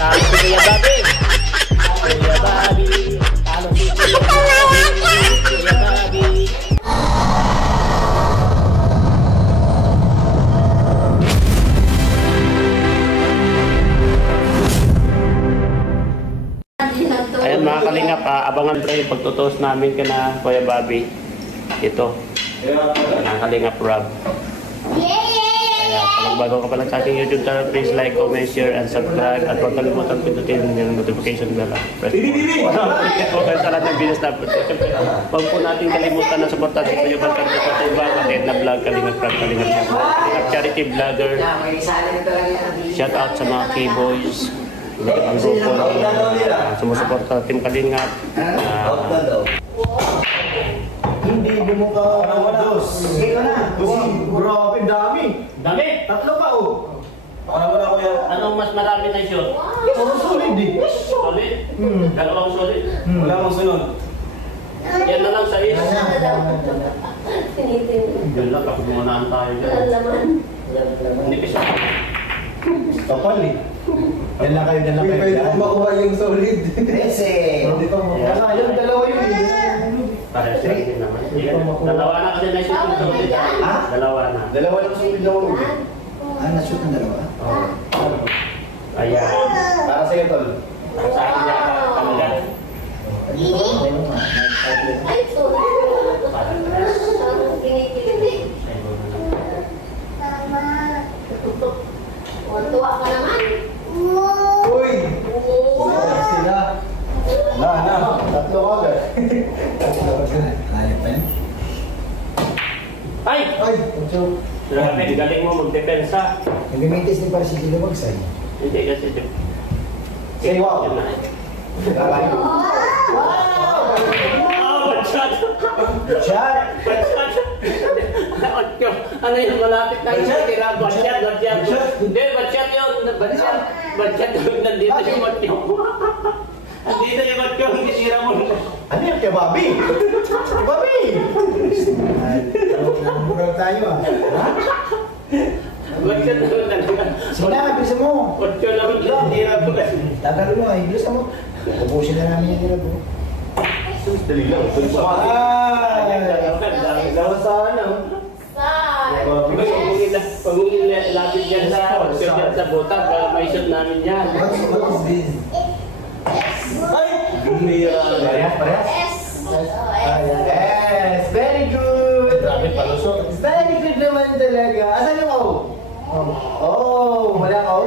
Talo si Kuya Bobby. Kuya Bobby. Talo si Kuya Bobby. Kuya Bobby. Ayan mga kalingap, abangan tayo yung pagtutos namin kana Kuya Bobby. Ito. Mga kalingap Rob. Kaya kapag bago ka pa lang sa aking YouTube channel, please like, comment, share, and subscribe. At huwag kalimutan pindutin yung notification bell. Press po sa lahat ng videos na. Huwag po natin kalimutan na supportan si Kuya Bobby sa ating vlog. Kahit na vlog, kalingap vlog, kalingap charity vlogger. Shout out sa mga K-boys. Ang grupo na sumusuporta Team Kalingap. Hindi bumuka dos. Sige ka na. Grabe, dami. Dami? Tatlo pa oh. Wala ko yan. Anong mas marami na shoot? Puro solid eh. Solid? Dalawang solid? Wala akong sunod. Yan na lang sa is. Yan lang, kapag gumanaan tayo dyan. Nipis na. Kapal eh. Yan lang kayo. Pwede ko makuha yung solid. Kasi. Yung dalawa yun eh. Parang din naman. Dalawa na kasi na-shoot yung solid. Dalawa na. Dalawa lang solid na ulo. Na-shoot ng dalawa? Oo. Ayan. Para sa'yo tol. Para sa akin niya talaga. Ay, sorry. Tuwa ka naman. Uy! Sila. Tatlo agad. Ay! Ay! Grabe, galing mo mag-depensa. Nag-mintis din para si Gila Magsay. Hindi kasi ito. Say wow! Batsyat! Shot! Batsyat! Ano yung malapit na yung tira? Batsyat! Hindi, batsyat yun! Batsyat yun! Nandito yung matyo. Nandito yung matyo. Hindi tira mo. Ano yung kay Bobby? Bobby! Murag tayo ah. Batsyat yun talaga. Sige na, bilisan mo. Matyo lang yung tira mo. Tagal mo ay, bilisan mo. Ubusin na namin yung nilabo. Dali lang. Dalawa sa ano? Pag-uli lapit yan sa butang, may shot namin yan. What is this? Ay! Parehas? Yes! Very good! Grabe, palusot. Very good naman talaga. Asan yung O? Oh, wala ka O?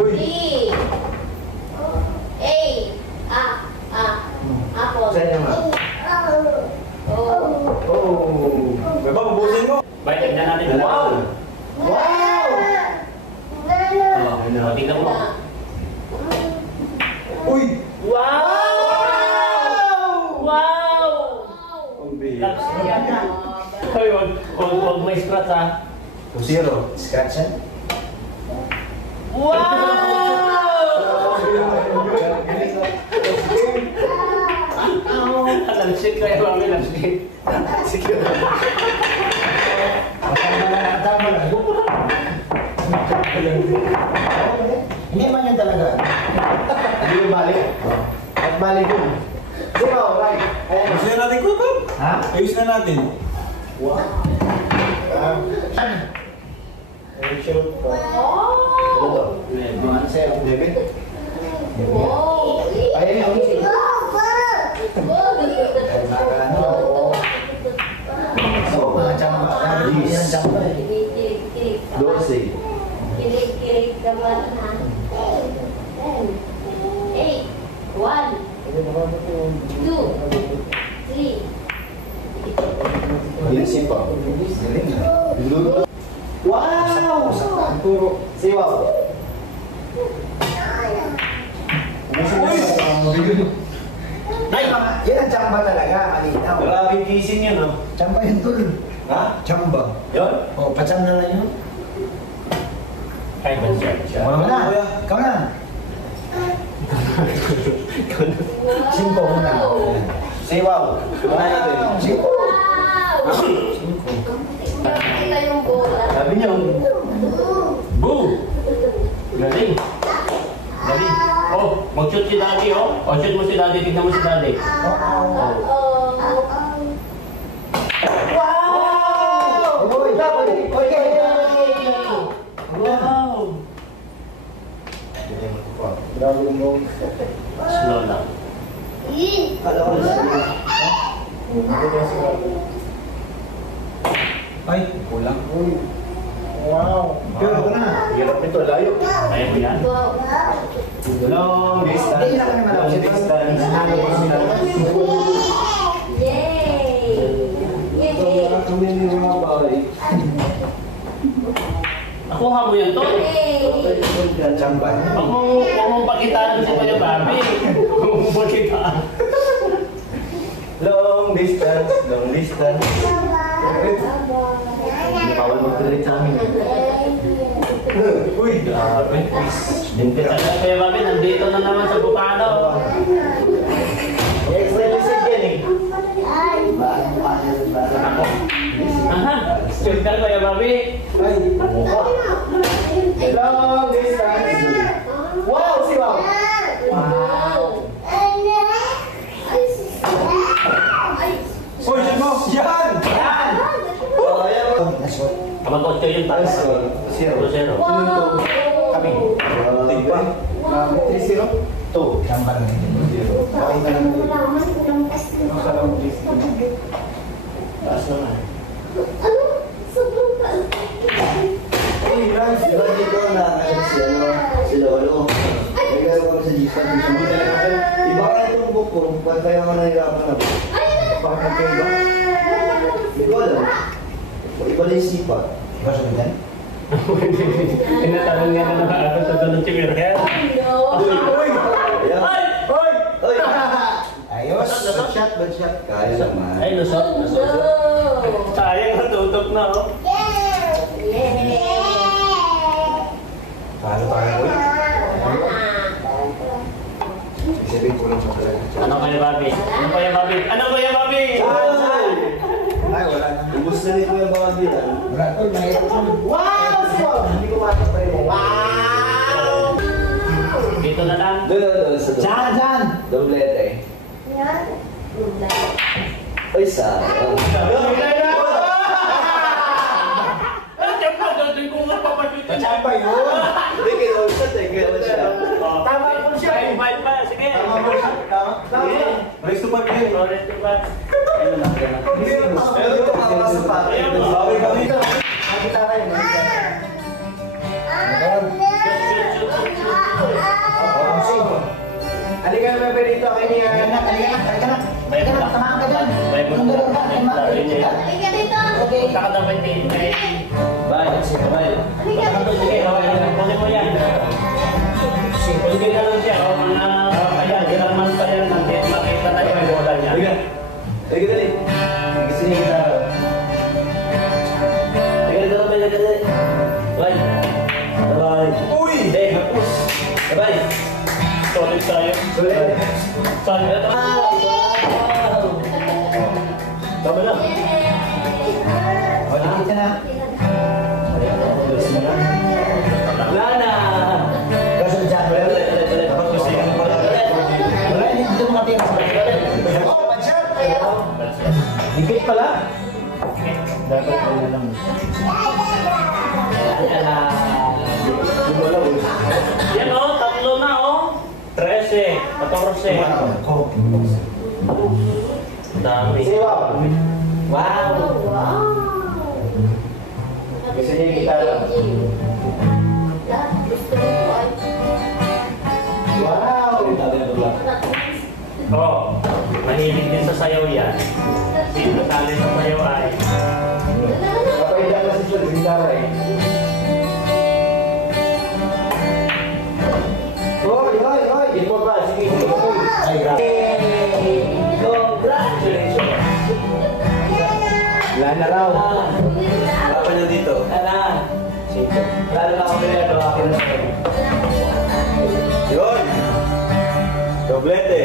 Uy! Ako. Saan naman? Oh! May ba, mabusin mo? Balik na natin. Wow! Wow! Tingnan mo. Uy! Wow! Wow! Ang biya. Hoy, wag may scratch ha. Zero. Scratch yan? Wow! Lamsit ko yung mami, lamsit. Sige. Tama lang. Hindi man yun talaga. Hindi yung balik. At balik yun. Zero, right. Ayos na natin ko ba? Ha? Ayos na natin. Wow. Shoot ko. Ano to? Sa'yo, David? Ayun yung ulit. Mga tsamba. Yan ang tsamba eh. Dosi. Kilig ka ba na? 8, 1, 2, 3. Bilisip pa. Galing na. Wow! Puro. Siwaw. Ay, yan ang tsamba talaga. Malinaw. Maraming kissing yun, no? Tsamba yun tol. Ha? Tsamba. Yun? O, patsam na lang yun. Kahit ba siya? Wala na. Ikaw na. Simpo mo na. Siwaw. Wala natin. Simpo. Kita yung bola. Sabi niyo. Boom! Galing. Galing. Oh, mag-shoot si daddy, oh. Oh, shoot mo si daddy. Tignan mo si daddy. Wow! Uy, Wow! Grabe mo. Slow lang. Kala ko na. Ay, kulang. Wow. Pero ako na. Hirap nito, layo. Ayaw mo yan? Long distance. Hindi na kami malapit. Distance. Yay! Yay! Kami ni mga bawal. Nakuha mo yan, to? Yay! Chamban. Huwag mong pakitaan si Kuya Bobby. Huwag mong pakitaan. Long distance. Long distance. Hindi bawal mag-relate sa amin. Uy, grabe. Kuya Bobby, nandito na naman sa Bukano. Exclusive yan eh. Ako. Aha, shoot ka, Kuya Bobby. Ay, mukha. Long distance. Wow, si Wow. Wow! Uy, shoot mo. Yan! Yan! Oh, yan mo. Kamakot ko yung taas. 2-0. Wow! Kami. Tigpa. 3-0. 2. Chamban. 0. Pakita naman dito. Long distance. Taas naman. Ano? Sobrang taas. Uy, Rans, di ba dito na si Lolo? Nagagawa kami sa G-Fan. Iba ka itong book ko. Ba't kaya ako nahirapan na? Bakit nagkaiba? Hindi ko alam. Iba na yung sipa. Iba siya ganyan? Tinatanong nga na nakaaral sa doon si Mirkel. Uy! Ayan. Ay! Ay! Uy! Ayos! Bad shot, bad shot. Kaya naman. Ay, lusot. Sayang, natutok na, oh. Yay! Paano tayo, uy? Isipin ko lang sa talaga. Ano Kuya Bobby? Ano Kuya Bobby? Ano Kuya Bobby? Ay, wala na. Ubus na ni Kuya Bobby. Wala to, mahirap naman. Wow! Hindi ko matapay mo. Wow! Dito na lang. Doon. Diyan, diyan. Doblete. Yan. Uy, sayang. Champa yun. Hindi, kaya shot eh. Kaya shot. Tama po siya. 5 pa. Sige. Tama mo siya. Tama. Race to 5 yun. Rest to back. Hindi, ito makakasa pa. Bawi kami ka. Nakita kayo. Halika na ba dito kay niya? Halika na. Tamaan ka dyan. Halika dito. Okay. Punta ka daw kay Tim. Bye. Bye. Halika dito. Sige, kunin mo yan. Kunin ka lang siya. O mga ayan, ilang months pa yan. Makita tayo may bola niya. Halika. Halika dali. Gusto niya kita. Halika dali. Bye. Bye. Uy! Hindi, hapos. Bye. Solid tayo. Solid. Solid. Tama na. Halika ka na. Wala na. Kaso dyan. Wala, hindi mo matira sa Oh, pansyat! Dikit pala. Dapat wala lang. Yan o, 3 na o. 13, 14. Dami. Wow! Wow! Gusto niya yung gitara. Lahat gusto ko ay Wow! Oo. Mahilig din sa sayaw yan. Sino tali sa sayaw ay. Kapag na si Jules, gitara eh. Hoy! Ito ba? Sige, ay, grabe. Congratulations! Wala na raw. Baka na dito. Wala. Sige. Lalo na ako nila. Akin na sa'yo. Yun! Doblete!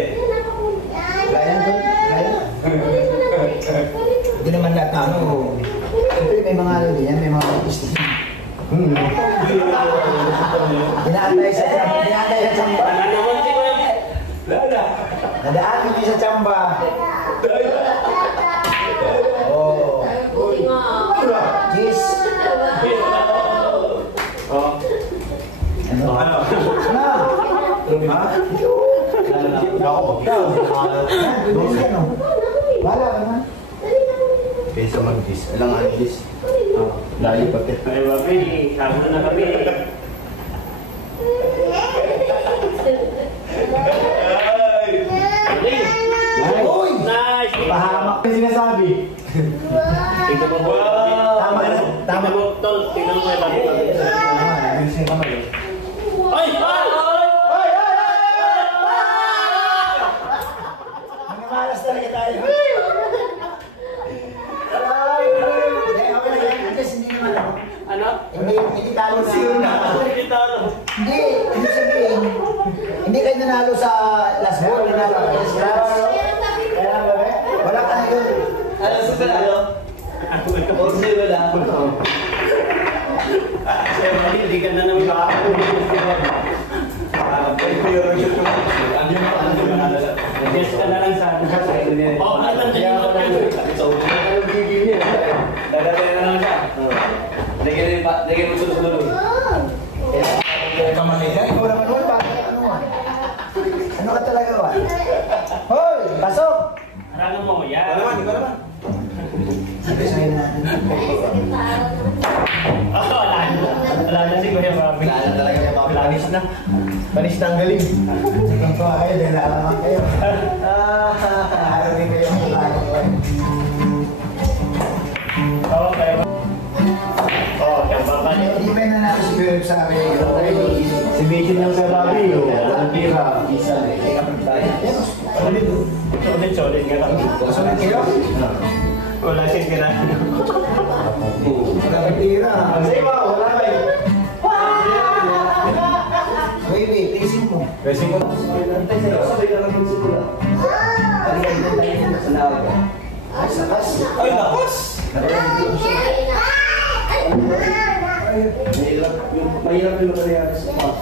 Kaya doon. Kaya. Hindi naman lahat na ano. Siyempre may mga ano yan, may mga artist. Inaantay sa tsamba. Ano naman si Kuya? Nadaan hindi sa tsamba. Oh. Buti nga. Cheese. Oh. Ano? Ano? Ano? Ha? Doon ka no? Wala ka na. Pesa mag-gis. Alang ang gis. Oh. Lali pa kaya. Ay, Babi, kamo na kami. Uy! Nice! Pahamak na sinasabi. Tingnan mo, Boy. Tama na. Tama. Tingnan mo, Tol. Tingnan mo, Babi. Nabilis yung kamay. Ay! Ay! Nangimalas talaga tayo. Ay! Okay na yan. At least hindi naman ako. Ano? Hindi talo na. Hindi talo. Hindi sabihin. Hindi kayo nanalo sa last ball. Nanalo kayo sa scratch. Kaya ba? Wala ka na yun. Ano sa ano? Kasi wala. Siyempre, hindi ka na naman Yes ka na lang sa Oo, alam na yung Dadalhin na lang siya. Lagyan mo sulod-sulod. Kamali yan. Ikaw naman wala. Bakit ano ah? Ano ka talaga ba? Hoy! Pasok! Harangan mo, Ikaw yan. naman, ikaw naman. Sige, sabihin natin. Oo, wala na si Kuya Bobby. Wala na talaga yung mga Panis na. panis na ang galing. Sige ko kayo, dahil naalaman kayo. Araw din kayo ang kailangan. Oo, kaya ba? Oo, kaya ba? Hindi ba nanalo si Philip sa akin? Si Beijing lang sa Bobby. Ang tira. Isa. Solid nga kami. Kasunod kayo? Wala siyang kinahin. Wala kang tira. Sige ba? Wala kayo. Baby, tiisin mo. Kasi mo. Sabay ka naman siguro. Sa nawag ka. Ay, sakas. Ay, lakas! Mahirap yung mangyayari sa mga.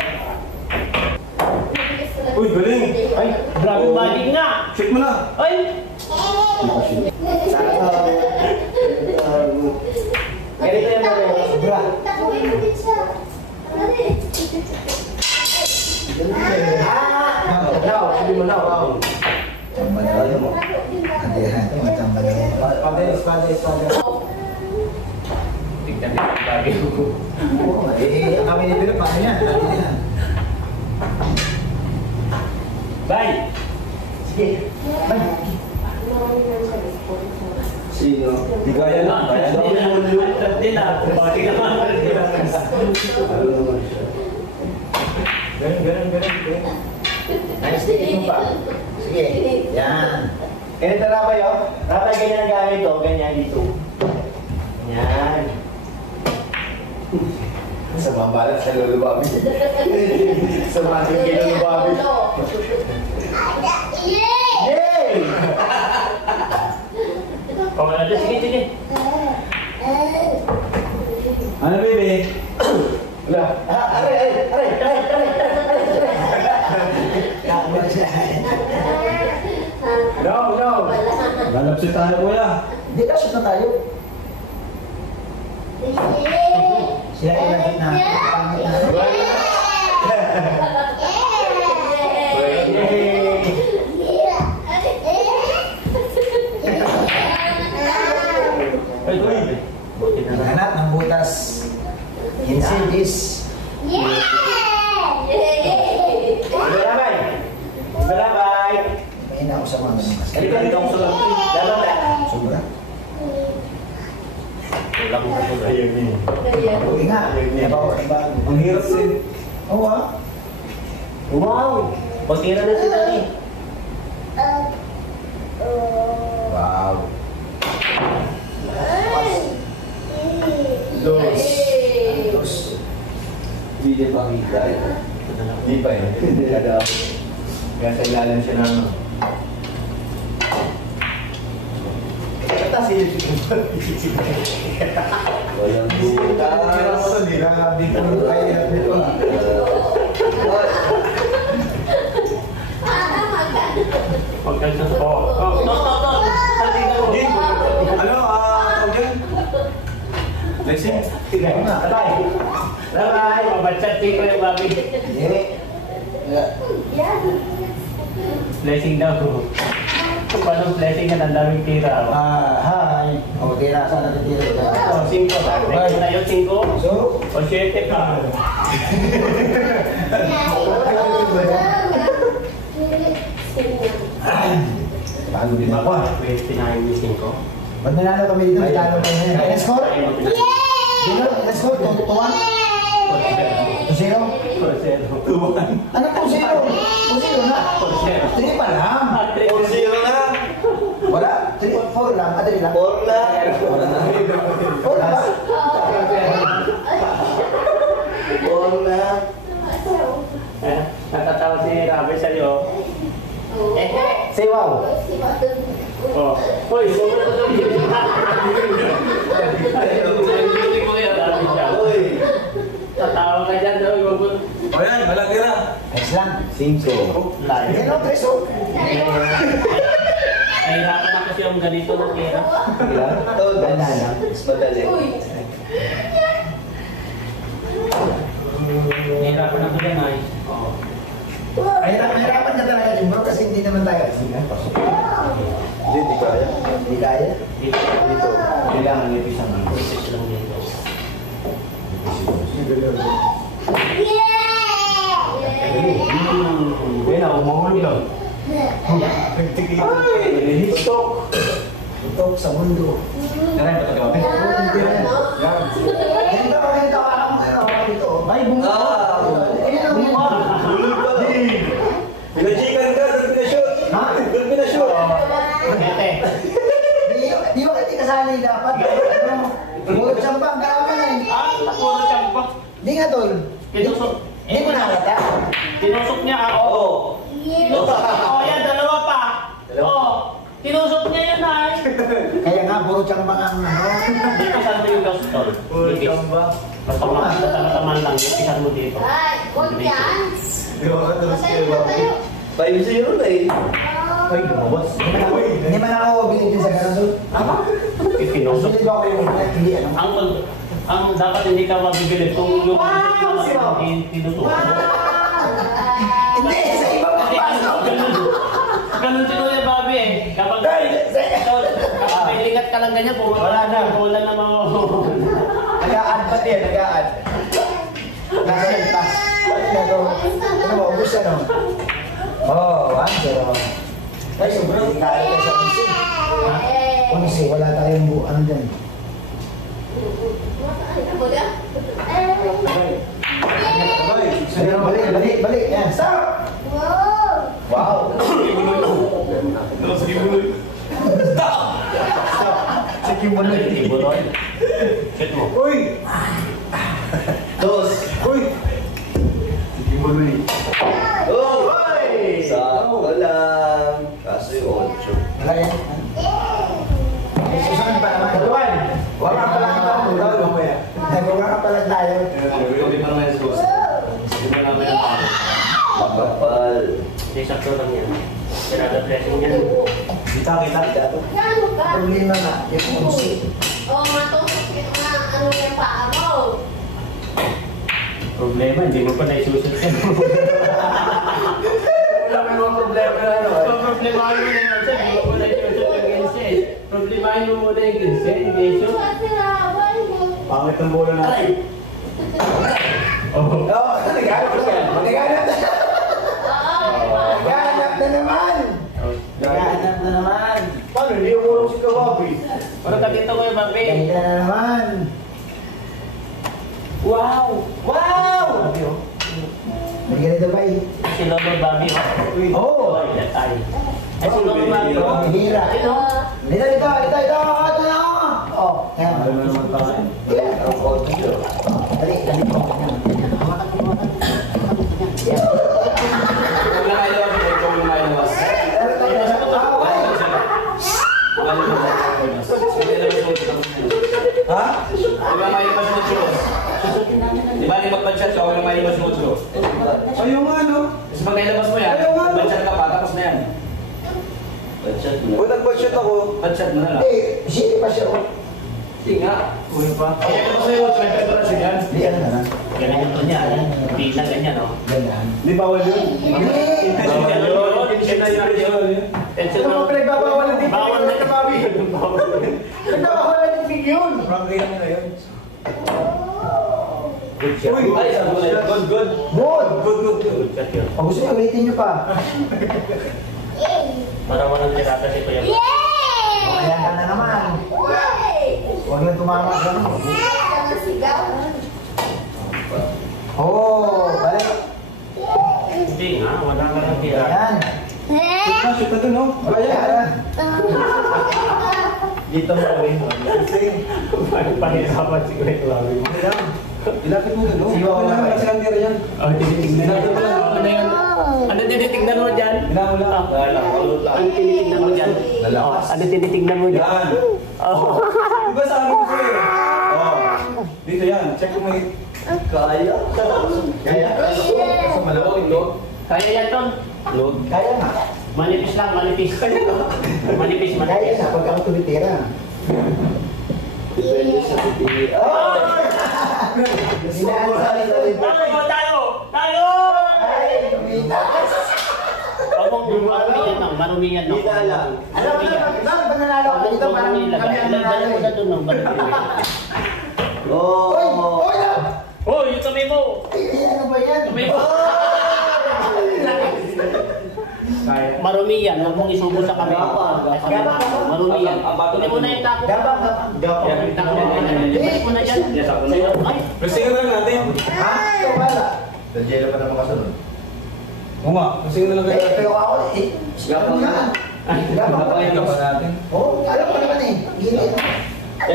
Uy, galing! Ay, grabe balik nga! Check mo na! Ay! Ganito yung mga sobra. Now, sabi mo now. Tambal tayo mo. Hindi natin matambal tayo. Espada. Tignan niyo ang bagay ko. Kami ni Philip, paano yan? Natin yan. Bye! Sige. Bye. Sino? Di kaya na, kaya na. Hindi na. Bakit naman? Ganun. Nice tingin mo pa. Sige. Yan. Ganito na ba yun? Dapat ganyan gamit o, ganyan dito. Yan. Sa mambalat sa lolo babi. Sa mating kay lolo babi. Yay! O, ano? Sige. Ano, baby? Wala. Aray. No. Lalapsit tayo, kuya. Hindi ka, shoot na tayo. Sila ilagit na. Pangit na. Ay, uy! Buti na lang. Hanap ng butas. Insin is. Bye. May na ako sa mga mas. Halika dito ako sa lalo na. Sobra. Wala mo kasi ba? Ayun yun. Uy nga. Nabawa. Ang hirap sin. Oo ah. Wow! Pagtira na sila ni. Wow. Dos. Dos. Hindi din pakita. Hindi pa eh. Hindi ka daw. Kaya sa ilalim siya ng kita silip. Walang butas. Hindi na dito kaya dito. Huwag kayo sa po. Ano, Tonggen? Lexi? Tigay na. Bye. Bye-bye. Mabatchat din ko yung babi. Blessing daw. Paano blessing ka ng daming tira? Hi. O, tira sa natin tira. Oh, 5. Next na yun, 5. So, O 7 pa. bago din ako. Pwede na yung 5. Ba't nanalo kami dito? May talo kami ngayon. Kaya score? Dino, let's go. 2-1? 2-0? Ano 2-0? 2-0 na? 3 pa lang. 4-0 na. Wala? 4 lang. 3 lang. 4 na. 4 ba? 4 na. Natatawa si Rabi sa'yo. Say wow. Oh. Hoy, sumunod na dito. Uy. Tatawa ka dyan. O yan, malaki na. Nice lang. 5. Layo. Yan o, 3 o. Nahirapan na kasi yung ganito na tira. Todos. Mas madali. Nahirapan na ko yan ay. Mahirapan ka talaga din bro kasi hindi naman tayo. Sige, pasok. Hindi kaya. Hindi kaya. Dito. Dito. Kailangan ipis ang mga. Isis lang dito. Yan ako, mahuli lang. Ay! Hitok! Hitok sa mundo. Naray, ba't ikaw? Ganito ka dito. Ay, bunga. Ayan ang bunga. Bulol pa lang. Pinachikan ka, doon pinashoot. Ha? Doon pinashoot. Kete. Di ba kasi kasali dapat? Mulot sampang kalaman eh. Puro champa. Di nga tol. Tinusok. Hindi mo nakata. Tinusok niya ako. Oh, yan, 2 pa. Oh, tinusok niya yan ay. Kaya nga, puro sampang ang ano. Dito saan mo yung gasol? Basta mataman lang, ipisan mo dito. Di ba ka tapos kayo ba? 5-0 na eh. Ay, lumabas. Hindi man ako bilhin sa ganun. Ama? Itinusok. Bilhin ba ako yung hindi ano? Ang dapat hindi ka mabibili kung yung tinusok. Hindi, sa ibang papasok. Ganun si Kuya Bobby eh. Kapag may lingat ka lang ganyan, Wala na. Wala na mawawala. Nag-a-add pati yan, nag-a-add. Nasa pass. Ano ba, ubus ano? Oh, 1-0. Ay, sobrang kaya ka sa Unsi. Unsi, wala tayong ano dyan. Balik. Yan, stop! Wow! Stop! Sige mo na. Ibuloy. Shoot mo. Uy! Dos. Uy! Sige mo na. Oh! Sakto lang. Kaso yung 8. Wala yan. Susunod pa naman. Tuwan! Wala pa lang tayo. Nagawa ka pala tayo. Hindi pa naman yung susunod. Hindi mo naman yung palo. Makapal. Hindi, sakto lang yan. Sinada blessing yan. Kita. Problema nga. Yung Unsi. Problema, hindi mo pa naisusot yan. Wala may mga problema na ano. Problemahin mo na yun. Hindi mo pa naisusot yung ginse. Problemahin mo muna yung ginse. Hindi shoot. Pangit ang bola natin. Oh. Oo, naghanap na. Naghanap na. Naghanap na naman. Naghanap na naman. Paano? Hindi umulong si Kawabi. Ano ka dito Kuya Bobby? Ganyan na naman. Wow! Wow! May ganito ba eh? Si Lolo Bobby. Oo. Oh, ilan tayo. Ay, si Lolo Bobby. Hira. Sino? Ito na ako. Oh, yan. Ano naman tayo? Ang 8. Dali. Huwag na kayo lang, ikaw yung may labas. Wala na ba? Ayaw nga, no? Kasi pag nailabas mo yan, Ayaw nga, no? banshot ka pa, tapos na yan. Headshot mo Kung na. nag-budget ako, Banshot mo na lang. Hindi pa siya. Hindi nga. Uy pa. Kaya nailabas mo yun, may preparasyon yan. Hindi, ano na. Ganyan ito niya. Hindi na ganyan, no? Ganyan. Hindi bawal yun. Bawal yun. Tension Ano mo. mo pinagbabawal ng tigil? Bawal na Kababi. Pinagbabawal ng tigil yun. Frankie lang na yun. Good shot. Uy. Ay, sabi ko na yun. Good, good. Good. Good shot yun. Pag gusto nyo, ulitin nyo pa. Para walang tirata si Kuya. Kaya ka na naman. Huwag lang tumama ka na. Oh, balik. Hindi nga, wala ka lang tirata. Ayan. Shoot na dun, no? Kaya. Dito mo kami. Pahirapan si Kuya Claudio. Ilapit mo dun, no? Siwa ko na. Kasi lang tira yan. Oh, tinitignan Ilapit mo lang. Ano yan? Ano tinitignan mo dyan? Ginamon lang. Ano tinitignan mo dyan? Oh, ano tinitignan mo dyan? Yan. Oh. Diba sabi ko sa'yo? Oh. Dito yan. Check mo may... Kaya. Kaya. Sa malawag ito. Kaya yan, Ton. Load. Kaya nga. Manipis lang, manipis. Manipis, Kaya manipis. na, pag ako tumitira. Depende sa titi. Ay! Tayo! Tayo! Tayo! Marumiyan lang, marumiyan lang. Hindi lang. Bakit ba nanalo ako dito? Parang kami ang nanalo. Dala mo na doon ng marumiyan. Oh! Oy! Oh, yung kamay mo! Ano ba yan? Kamay mo! Kaya. Marumiyan, huwag mong isubo sa kamay. Marumiyan. Ang bato Hindi mo na yung tako. Gabang. Yan. Yung tako mo na. Ibalik mo na dyan. Yes, ako na yun. Ay! Pressing na lang natin. Ha? Ito pala. Nandiyan pa naman kasunod. Oo nga. Pressing na lang kayo. Pero ako, Gabang nga. Gabang. Napayan lang pa natin. Oh, alam ko naman eh. Gilid.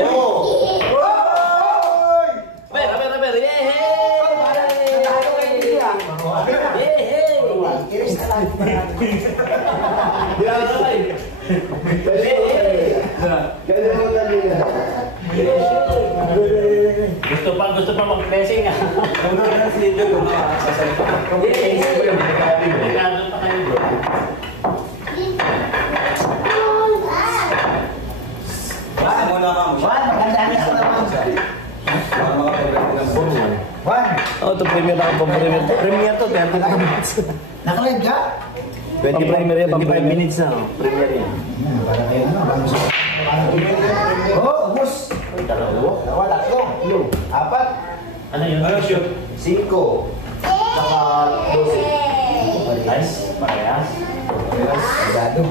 Oh! Aber! Yehey! Natalo kayo dito ah. Yehey! Iris na lang. Kaya mo kanina. Gusto pa mag-pressing ah. Kung na lang si Joe, kung nakasasalita. Nagkano pa kayo bro? Basta muna ka mo siya. Juan, maganda na sa naman. Para makapaglaki ng buwan. Juan, Oh, ito premier ako. Premier to, 30 minutes. nakalive ka? 25 minutes na. Premier yan. Para kayo na, bago sa... Oh, ubus. Dalawa, tatlo. Apat. Ano yun? Ano shoot? 5. Saka 12. Nice. Parehas. Agado.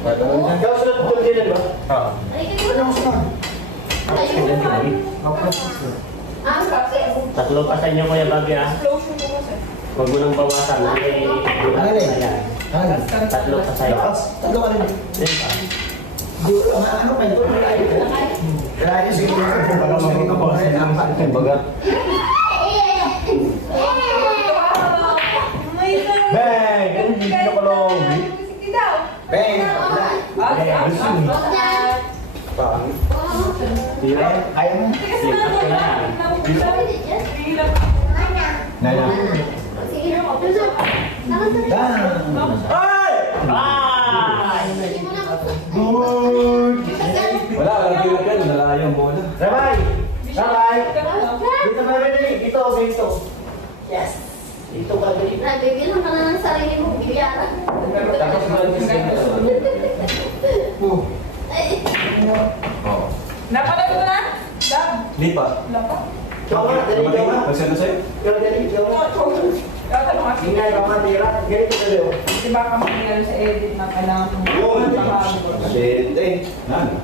Ikaw sunod po din ba? Oo. Ano mo sunod? Tatlo pa sa inyo Kuya Bobby ah. Huwag mo nang bawasan. Ano rin? Ano? Tatlo pa sa iyo. Tatlo ka rin. Ano kayo? Kaya yung sige, balas na rin ako rin. Apat. Baga. Bang! Dito ko lang. Bang! Pangit. Kaya mo? Lipat ko na yan. Nala. Ay! Wala, walang kilap yan. Nalayo ang bola. Rabay! Rabay! Dito ba rin? Ito, ganito. Yes. Dito ka din. Nagbibilang ka na ng sarili mo, bilyaran. Tapos maligis ka na. Oo. Napanood mo na? Dab? Di pa. Wala pa? Dumating na? Nagsend na sa'yo? Tatanong kasi. Ingay ka matira. Ganito ka rin. Di ba ka mangyayari sa edit ng kailangan mo? Siyente.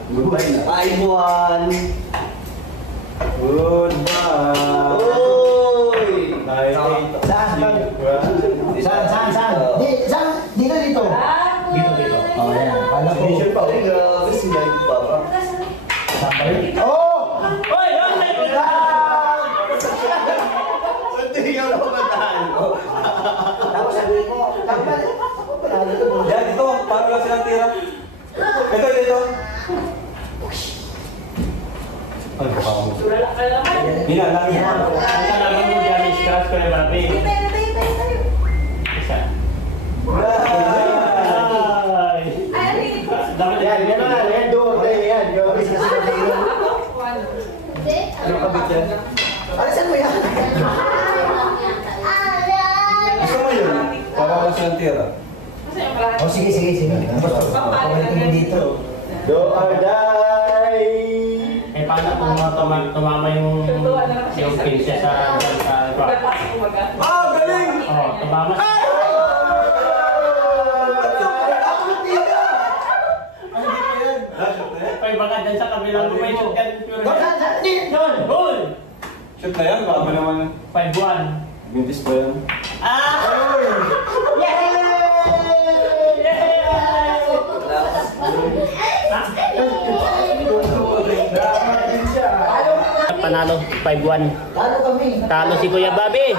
Goodbye na. Taiwan. Goodbye. Oy! Saan? Dito, dito. Dito. Oh, yan. Pala ko. Mission pa rin. Grabe si Mike Papa. Oh! Hoy! Hoy! Hindi ka na matalo. Tapos sabi mo, tama. Yan, ito. Paano lang silang tira? Ito. Ay, baka mo. Hina, lagi. Ang talagang mo dyan is crush ko na Bobby. silang tira. Kasi yung pala. Oh, sige. Pagdating dito. Do or die! Eh, paano kung tumama yung princess sa Pagdapas ko baga. Ah, galing! Oh, tumama. Pay baka dyan sa kabilang may shoot ka. Goal! Shoot na yan, baka naman 5-1. bintis pa yan. Panalo 5-1. Talo kami. Talo si Kuya Bobby.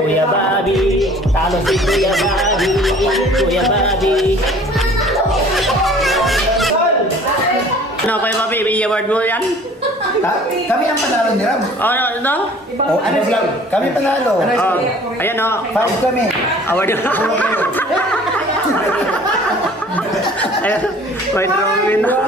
Kuya Bobby. Talo si Kuya Bobby. Kuya Bobby. Ano Kuya Bobby, may award mo yan? Kami ang panalo ni Ram. Oh, no? Oh, ano vlog? Kami panalo. Oh, ayan o. 5 kami. Award mo. Ayan. May drawing na.